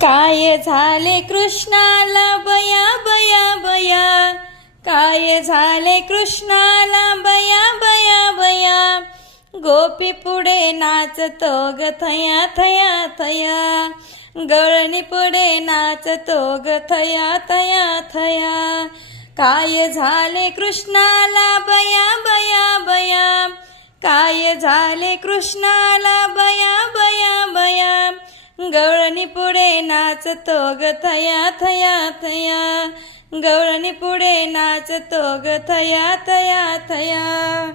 काय झाले कृष्णाला बया बया बया? काय झाले कृष्णाला बया बया बया? गोपी पुढे नाचतो ग थया थया थया. गळणी पुढे नाचतो ग थया थया थया. काय झाले कृष्णाला बया बया बया? काय झाले कृष्णाला बया बया बया? गवळणी पुढे नाचतो ग थया थया थया. गवळणी पुढे नाचतो ग थया थया थया.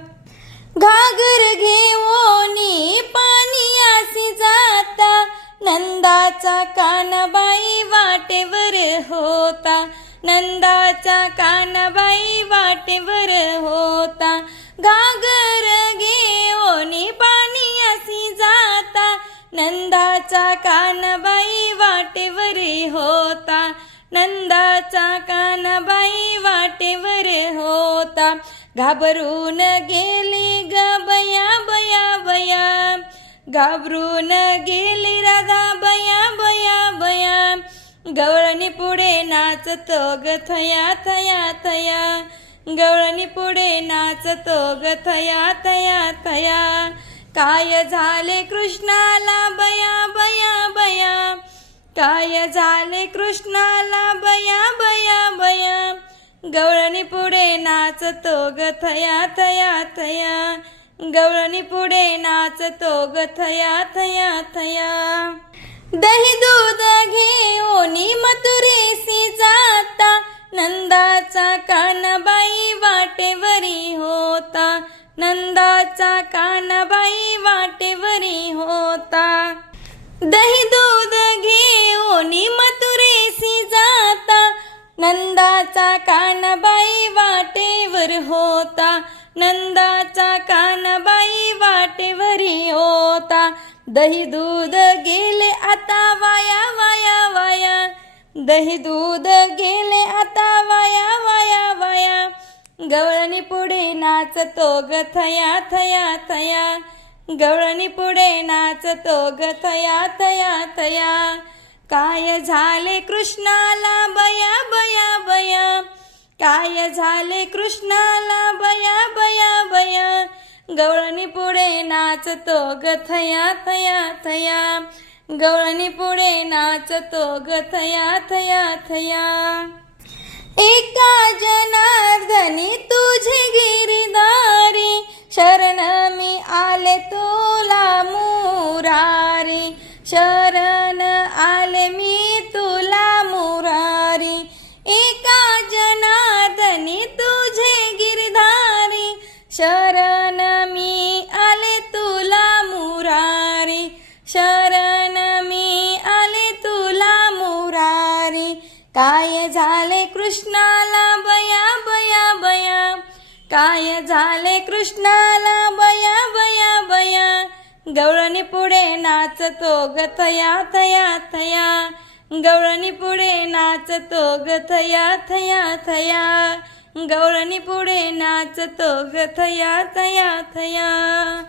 घागर घेऊनी पाणी आसी जाता. नंदाचा कानबाई वाटेवर होता. नंदाचा कानबाई वाटेवर होता. कानबाई वाटेवरी होता. नंदाचा कानबाई वाटेवर होता. घाबरून गेली ग बया बया बया. घाबरून गेली राधा बया बया बया. गवळणी पुढे नाचतो ग थया थया थया. गवळणी पुढे नाचतो ग थया थया थया. काय झाले कृष्णाला बया? झाले कृष्णाला बया बया बया. गवळणी पुढे नाचतो ग थया थया थया. गवळणी पुढे नाचतो ग थया थया थया. दही दूध घेऊनी मथुरेसी जाता. नंदाचा कानबाई वाटेवरी होता. नंदाचा कानबाई वाटे नंदाचा कानबाई वाटेवर होता. नंदाचा कानबाई वाटेवरी होता. दही दूध गेले आता वाया वाया वाया. दही दूध गेले आता वाया वाया वाया. गवळणी पुढे नाचतो ग थया थया थया. गवळणी पुढे नाचतो ग थया थया थया. काय झाले कृष्णाला बया? बया काय झाले कृष्णाला? बया बया बया. गवळणी पुढे नाचतो ग थया थया थया. गवळणी पुढे नाचतो ग थया थया थया. एका जनार्दनी तुझे गिरीदा काय झाले कृष्णाला बया बया बया? काय झाले कृष्णाला बया बया बया? गवळणी पुढे नाचतो ग थया थया थया. गवळणी पुढे नाचतो ग थया थया थया. गवळणी पुढे नाचतो ग थया थया थया.